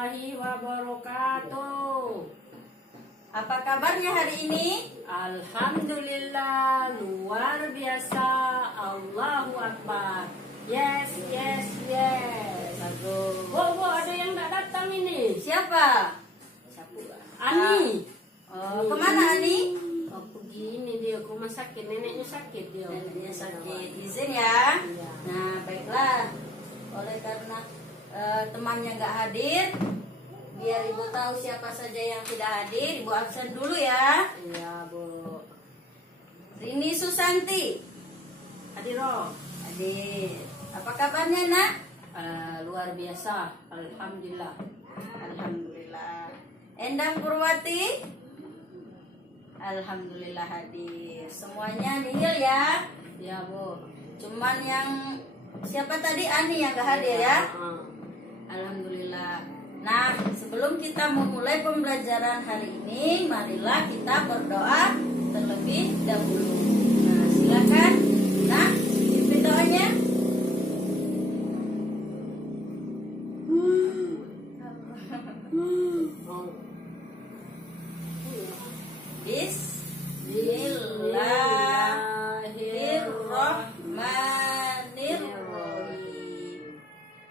warahmatullahi wabarakatuh. Apa kabarnya hari ini? Alhamdulillah, luar biasa. Allahu Akbar. Yes, yes, yes. Bagus. Bu, ada yang nggak datang ini. Siapa? Ani. Oh, kemana Ani? Oh, begini dia ke rumah sakit. Neneknya sakit dia. Neneknya sakit. Izin ya. Iya. Nah, baiklah. Oleh karena temannya nggak hadir, biar ibu tahu siapa saja yang tidak hadir, ibu absen dulu ya. Iya, Bu. Rini Susanti. Hadiro. Hadir. Apa kabarnya nak? Luar biasa. Alhamdulillah. Alhamdulillah. Endang Purwati. Alhamdulillah hadir. Semuanya nihil ya. Ya, Bu. Cuman yang siapa tadi, Ani yang gak hadir ya. Alhamdulillah. Nah, sebelum kita memulai pembelajaran hari ini, marilah kita berdoa terlebih dahulu. Nah, silakan. Nah, pimpin doanya. Bismillahirrahmanirrahim.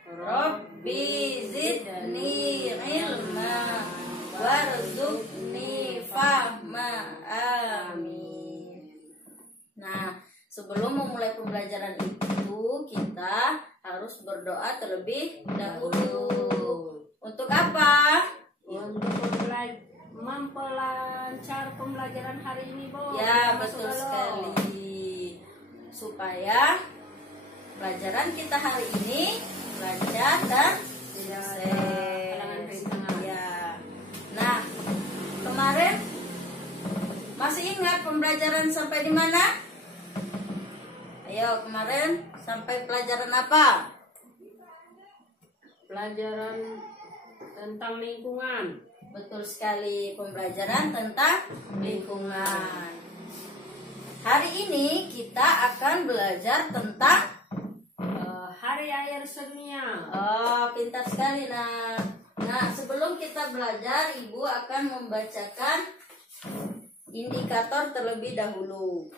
Rabbi zidni ilma warzuqni fahma. Amin. Nah, sebelum memulai pembelajaran itu, kita harus berdoa terlebih dahulu. Untuk apa? Untuk memperlancar pembelajaran hari ini, Bu. Ya, betul sekali. Supaya pelajaran kita hari ini lancar dan sukses. Ya. Nah, kemarin masih ingat pembelajaran sampai di mana? Ayo, kemarin sampai pelajaran apa? Pelajaran tentang lingkungan. Betul sekali, pembelajaran tentang lingkungan. Hari ini kita akan belajar tentang Hari Air Sedunia. Oh, pintar sekali nah. Nah, sebelum kita belajar, Ibu akan membacakan indikator terlebih dahulu.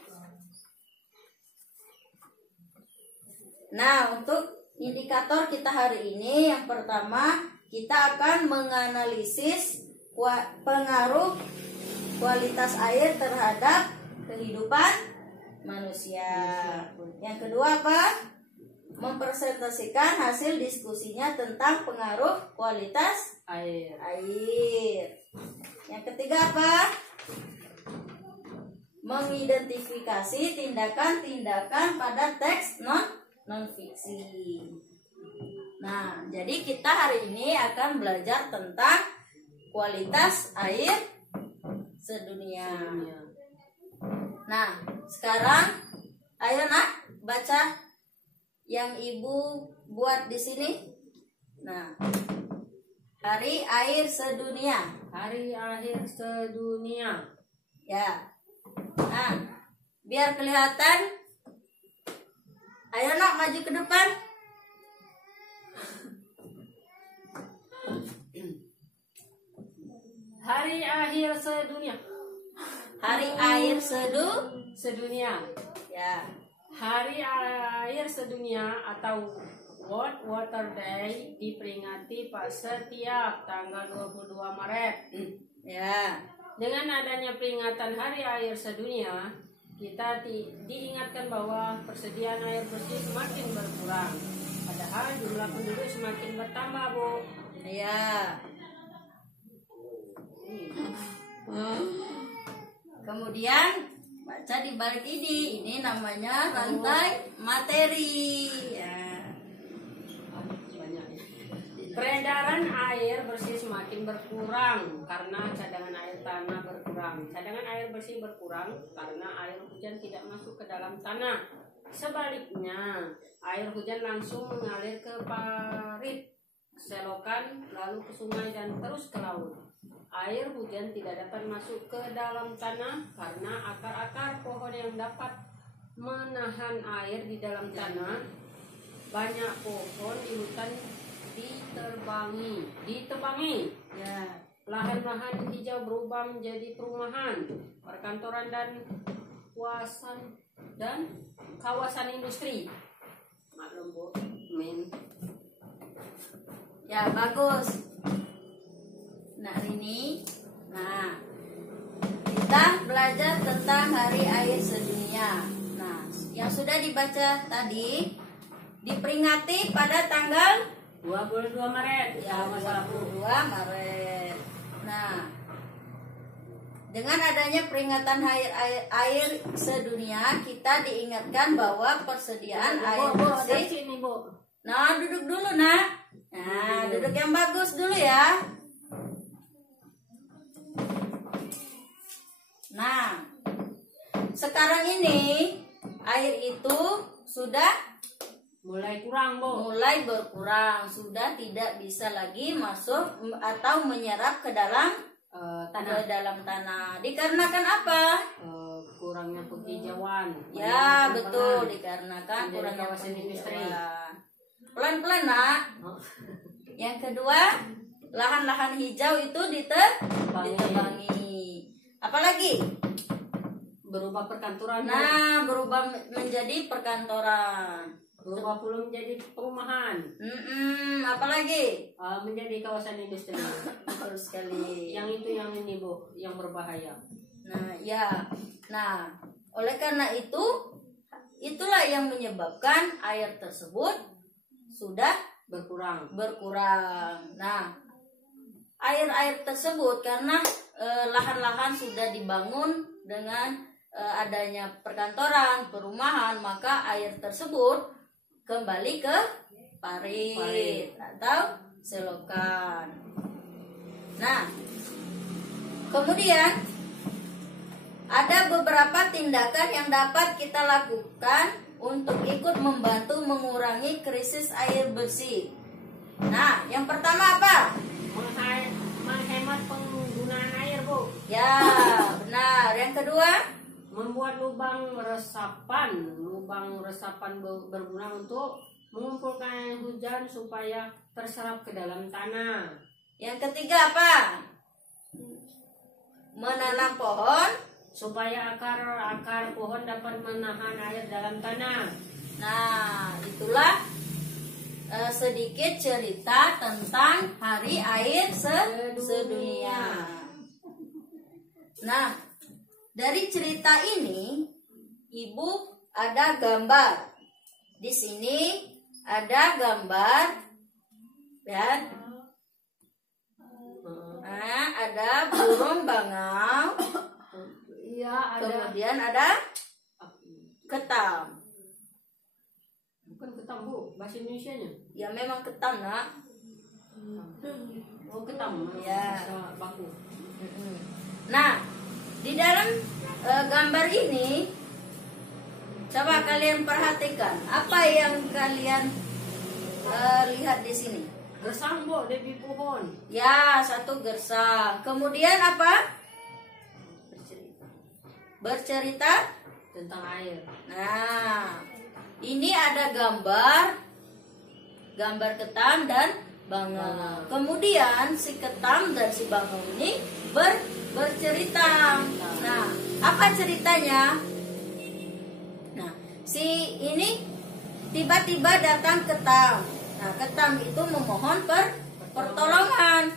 Nah, untuk indikator kita hari ini, yang pertama kita akan menganalisis pengaruh kualitas air terhadap kehidupan manusia. Yang kedua apa? Mempresentasikan hasil diskusinya tentang pengaruh kualitas Air. Yang ketiga apa? Mengidentifikasi tindakan-tindakan pada teks non-fiksi. Nah, jadi kita hari ini akan belajar tentang kualitas air sedunia. Nah, sekarang ayo nak baca yang ibu buat di sini. Nah, Hari Air Sedunia. Hari Air Sedunia. Ya. Nah, biar kelihatan. Ayo nak maju ke depan. Hari Air Sedunia. Hari Air Sedunia. Ya. Hari Air Sedunia atau World Water Day diperingati setiap tanggal 22 Maret. Ya. Dengan adanya peringatan Hari Air Sedunia, kita diingatkan bahwa persediaan air bersih semakin berkurang. Padahal jumlah penduduk semakin bertambah, Bu. Ya. Kemudian baca di balik ini namanya rantai materi. Ya. Peredaran air bersih semakin berkurang karena cadangan air tanah berkurang. Cadangan air bersih berkurang karena air hujan tidak masuk ke dalam tanah. Sebaliknya, air hujan langsung mengalir ke parit, selokan, lalu ke sungai dan terus ke laut. Air hujan tidak dapat masuk ke dalam tanah karena akar-akar pohon yang dapat menahan air di dalam tanah. Banyak pohon di hutan ditebangi. Ya. Lahan-lahan hijau berubah menjadi perumahan, perkantoran dan kawasan industri. Maklum Bu, men. Ya, bagus. Nah, ini. Nah, kita belajar tentang Hari Air Sedunia. Nah, yang sudah dibaca tadi diperingati pada tanggal 22 Maret. ya, 22 Maret. Nah, dengan adanya peringatan air sedunia, kita diingatkan bahwa persediaan air bersih. Sini, Bu. Nah, duduk dulu, Nak. Nah, duduk yang bagus dulu ya. Nah, sekarang ini air itu sudah Mulai kurang, Bu. mulai berkurang, sudah tidak bisa lagi masuk atau menyerap ke dalam tanah. Dikarenakan apa? Kurangnya penghijauan. Ya, betul, dikarenakan kurangnya kawasan industri. penghijauan. Pelan-pelan, Nak. Yang kedua, lahan-lahan hijau itu ditebangi. Apalagi? Berubah perkantoran. Nah, berubah menjadi perkantoran. Berubah pula menjadi perumahan. Apalagi? Menjadi kawasan industri. Betul sekali. Yang itu yang ini, Bu, yang berbahaya. Nah, ya. Nah, oleh karena itulah yang menyebabkan air tersebut sudah Berkurang. Nah, air-air tersebut karena lahan-lahan sudah dibangun dengan adanya perkantoran, perumahan, maka air tersebut kembali ke parit atau selokan. Nah, kemudian ada beberapa tindakan yang dapat kita lakukan untuk ikut membantu mengurangi krisis air bersih. Nah, yang pertama apa? Menghemat penggunaan air, Bu. Ya, benar. Yang kedua? Membuat lubang resapan berguna untuk mengumpulkan air hujan supaya terserap ke dalam tanah. Yang ketiga apa? Menanam pohon supaya akar pohon dapat menahan air dalam tanah. Nah, itulah sedikit cerita tentang Hari Air Sedunia. Nah, dari cerita ini, Ibu ada gambar. Di sini ada gambar, ya. Nah, ada burung bangau. Iya, ada. Kemudian ada ketam. Bukan ketam, Bu, bahasa Indonesianya. Ya, memang ketam, Nak. Oh, ketam. Ya. Bahasa baku. Nah, di dalam gambar ini, coba kalian perhatikan apa yang kalian lihat di sini. Gersang, Bu, dari pohon. Ya, satu gersang. Kemudian apa? Bercerita Tentang air. Nah, ini ada gambar ketam dan bangau. Kemudian si ketam dan si bangau ini bercerita. Nah, apa ceritanya? Nah, si ini tiba-tiba datang ketam. Nah, ketam itu memohon pertolongan.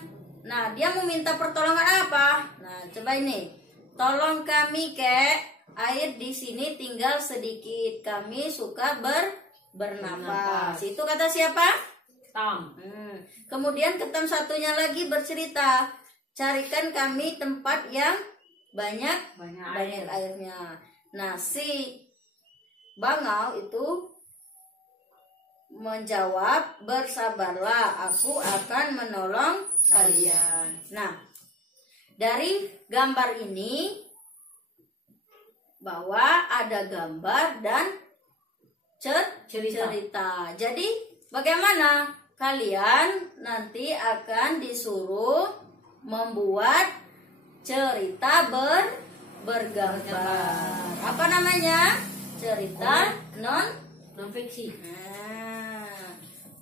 Nah, dia meminta pertolongan apa? Nah, coba ini. Tolong kami, Kek. Air di sini tinggal sedikit. Kami suka bernapas. Itu kata siapa? Ketam. Kemudian ketam satunya lagi bercerita. Carikan kami tempat yang banyak airnya. Nah, si bangau itu menjawab, bersabarlah, aku akan menolong kalian. Nah, dari gambar ini bahwa ada gambar dan cerita. Jadi bagaimana kalian nanti akan disuruh membuat cerita bergambar. Apa namanya? Cerita non fiksi. Nah,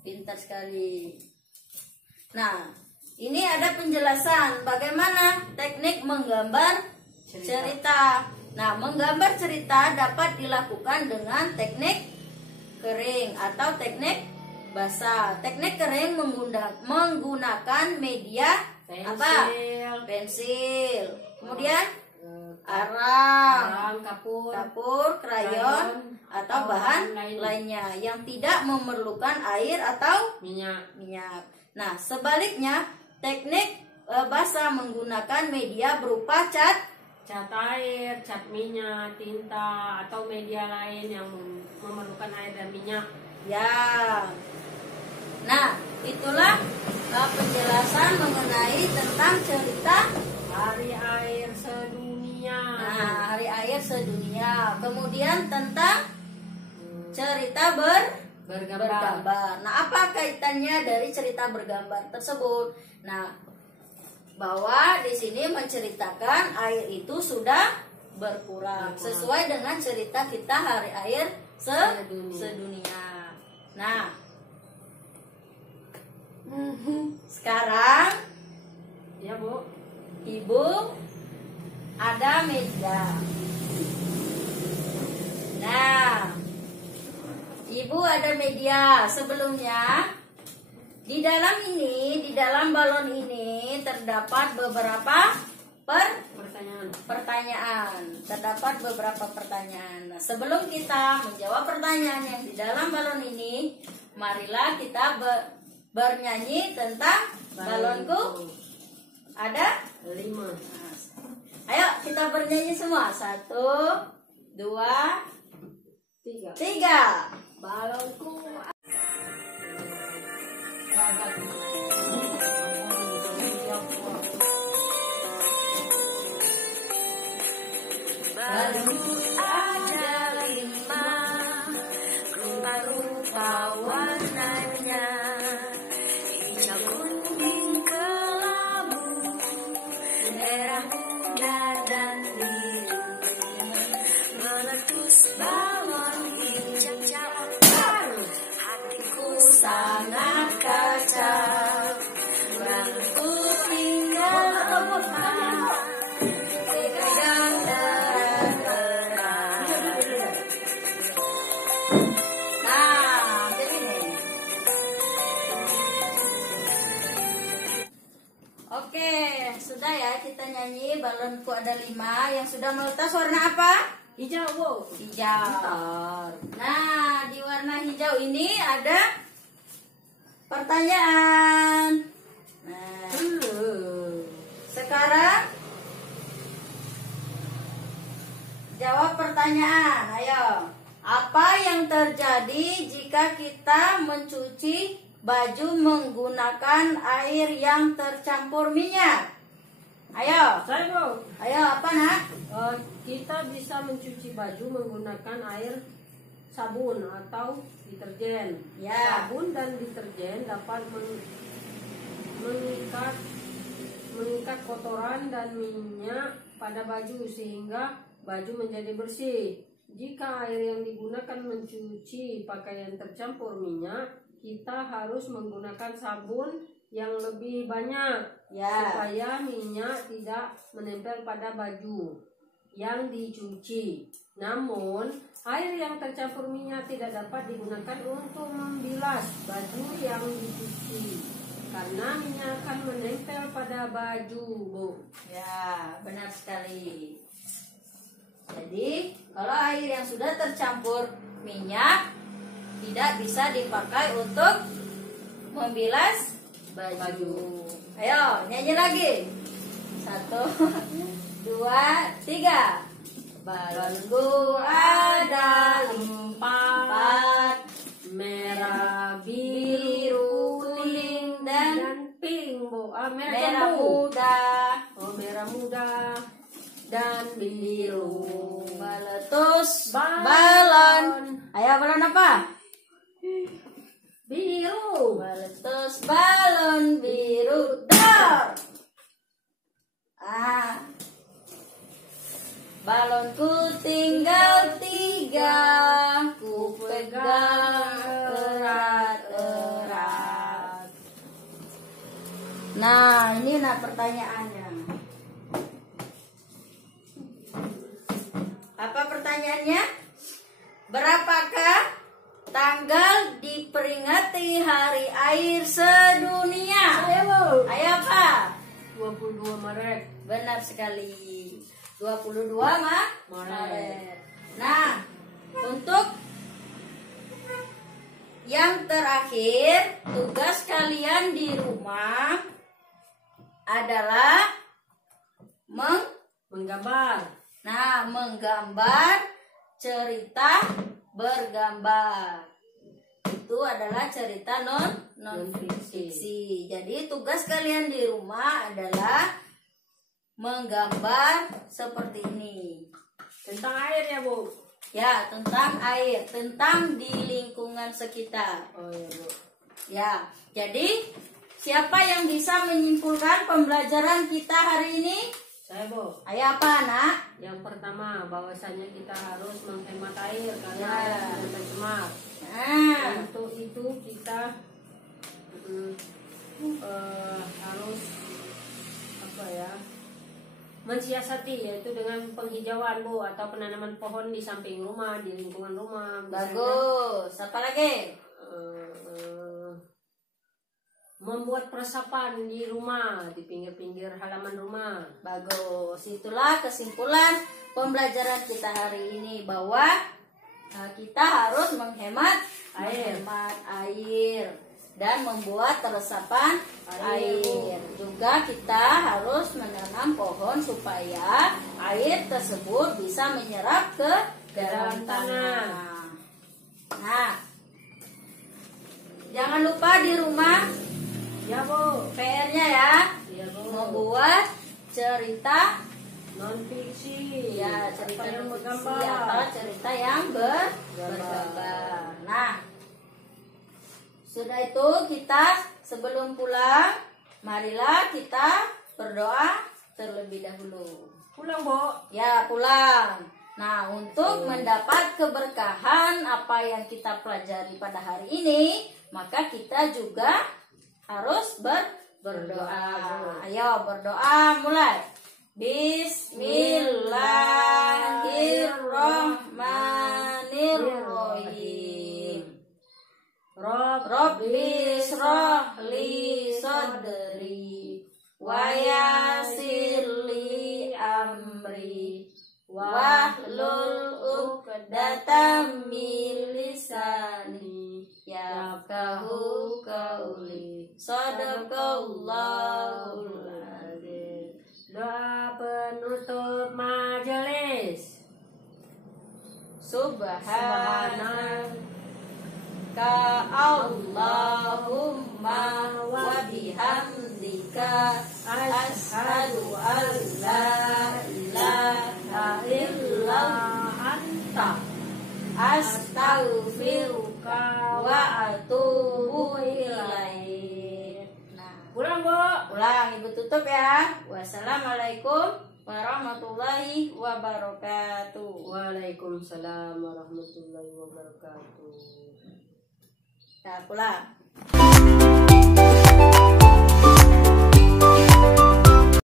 pintar sekali. Nah, ini ada penjelasan bagaimana teknik menggambar cerita. Nah, menggambar cerita dapat dilakukan dengan teknik kering atau teknik basah. Teknik kering menggunakan media apa? Pensil. Kemudian arang, kapur, krayon atau bahan lainnya yang tidak memerlukan air atau minyak. Nah, sebaliknya teknik basah menggunakan media berupa cat air, cat minyak, tinta atau media lain yang memerlukan air dan minyak. Ya. Nah, itulah penjelasan mengenai tentang cerita Hari Air Sedunia. Nah, Hari Air Sedunia. Kemudian tentang cerita bergambar. Nah, apa kaitannya dari cerita bergambar tersebut? Nah, bahwa di sini menceritakan air itu sudah berkurang sesuai dengan cerita kita Hari Air Sedunia. Nah, sekarang ya Bu, Ibu ada meja. Nah, Ibu ada media. Sebelumnya di dalam balon ini terdapat beberapa pertanyaan. Terdapat beberapa pertanyaan. Nah, sebelum kita menjawab pertanyaan yang di dalam balon ini, marilah kita bernyanyi tentang balonku ada 5. Ayo kita bernyanyi semua. 1, 2, 3. Balonku. Balonku ada 5, rupa-rupa warnanya, hijau, kuning, kelabu, merah muda dan biru, meletus balon hijau, hatiku sangat kacau, balonku tinggal 4, pegang terang. Nah, begini. Oke, sudah ya kita nyanyi balonku ada 5 yang sudah meletas warna apa? Hijau Bu. Hijau. Nah, di warna hijau ini ada pertanyaan. Nah, sekarang jawab pertanyaan. Ayo. Apa yang terjadi jika kita mencuci baju menggunakan air yang tercampur minyak? Ayo. Saya Bu. Ayo, apa nak? Kita bisa mencuci baju menggunakan air sabun atau deterjen. Ya. Sabun dan deterjen dapat mengikat kotoran dan minyak pada baju sehingga baju menjadi bersih. Jika air yang digunakan mencuci pakaian tercampur minyak, kita harus menggunakan sabun yang lebih banyak supaya minyak tidak menempel pada baju yang dicuci. Namun, air yang tercampur minyak tidak dapat digunakan untuk membilas baju yang dicuci karena minyak akan menempel pada baju, Bu. Ya, benar sekali. Jadi, kalau air yang sudah tercampur minyak tidak bisa dipakai untuk membilas baju. Ayo, nyanyi lagi. 1, 2, 3. Balonku ada 4, merah, biru, kuning, dan pink, Bu. merah muda. Oh, merah muda dan biru. Meletus balon. Ayo, balon apa? Biru. Meletus balon biru. Dor. Balonku tinggal 3, ku pegang erat-erat. Mana pertanyaannya? Apa pertanyaannya? Berapakah tanggal diperingati Hari Air Sedunia? Ayo apa? 22 Maret. Benar sekali. 22 Maret. Nah, untuk yang terakhir, tugas kalian di rumah adalah Menggambar. Nah, menggambar cerita bergambar. Itu adalah cerita non fiksi. Jadi tugas kalian di rumah adalah menggambar seperti ini. Tentang air ya, Bu? Ya, tentang air, tentang di lingkungan sekitar. Oh iya, Bu. Ya, jadi siapa yang bisa menyimpulkan pembelajaran kita hari ini? Saya, Bu. Ayo apa, Nak? Yang pertama, bahwasanya kita harus menghemat air karena Ya. air sudah tercemar. Nah, Untuk itu kita harus apa ya? Mensiasati, yaitu dengan penghijauan, Bu, atau penanaman pohon di samping rumah, di lingkungan rumah. Misalnya, bagus. Apa lagi? membuat peresapan di rumah, di pinggir-pinggir halaman rumah. Bagus. Itulah kesimpulan pembelajaran kita hari ini, bahwa kita harus menghemat air dan membuat resapan air. Juga kita harus menanam pohon supaya air tersebut bisa menyerap ke dalam tanah. Nah, jangan lupa di rumah Ya, Bu. PR-nya ya, Ya, Bu. membuat cerita Non fiksi. ya, cerita yang non-fiksi bergambar. atau cerita yang bergambar. Nah, sudah itu kita sebelum pulang, marilah kita berdoa terlebih dahulu. Pulang, Bu. Ya, pulang. Nah, untuk mendapat keberkahan apa yang kita pelajari pada hari ini, maka kita juga harus berdoa. Ayo berdoa, mulai. Bismillahirrahmanirrahim. Rabbi shrah li sadri wa yassir li amri wahlul 'uqdatam min lisani yafqahu qawli. Shadaqallahul azim. Doa penutup majelis. Subhanaka Allahumma wa bihamdika asyhadu an la ilaha illa anta astaghfiruka wa atubu ilaik. Nah, Pulang, Bu. ulang, Ibu tutup ya. Wassalamualaikum warahmatullahi wabarakatuh. Waalaikumsalam warahmatullahi wabarakatuh. Nah, pulang.